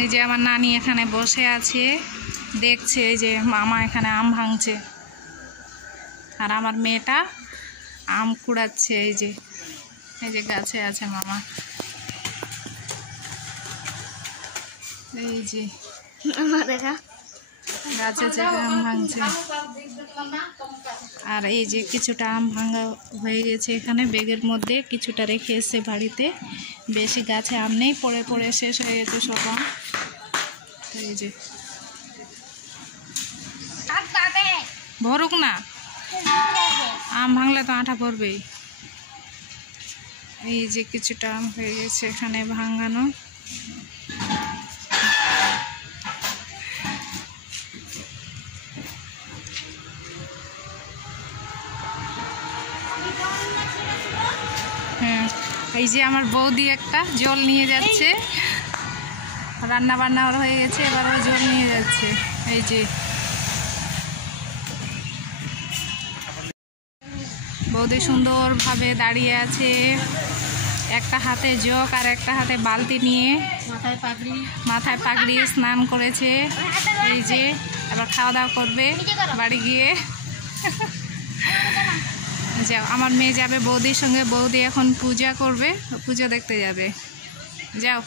এই যে আমার নানি এখানে বসে আছে, দেখছে এই যে মামা এখানে আম ভাঙছে, আর আমার মেয়েটা আম কুড়াচ্ছে। এই যে গাছে আছে মামা, এই যে গাছে আম ভাঙছে। আর এই যে কিছুটা আম ভাঙা হয়ে গেছে, এখানে ব্যাগের মধ্যে কিছুটা রেখে এসছে বাড়িতে। বেশি গাছে আম নেই, পড়ে পড়ে শেষ হয়ে গেছে সব আম। এই যে ভরুক না, আম ভাঙলে তো আঠা পড়বেই। এই যে কিছুটা আম হয়ে গেছে এখানে ভাঙানো। হ্যাঁ, এই যে আমার বৌদি একটা জল নিয়ে যাচ্ছে, রান্না বান্না ওর হয়ে গেছে, এবার ও জল নিয়ে যাচ্ছে। এই যে বৌদি সুন্দরভাবে দাঁড়িয়ে আছে, একটা হাতে জগ আর একটা হাতে বালতি নিয়ে, মাথায় পাগড়ি, স্নান করেছে। এই যে এবার খাওয়া দাওয়া করবে বাড়ি গিয়ে। যাও, আমার মেয়ে যাবে বৌদির সঙ্গে, বৌদি এখন পূজা করবে, পূজা দেখতে যাবে। যাও।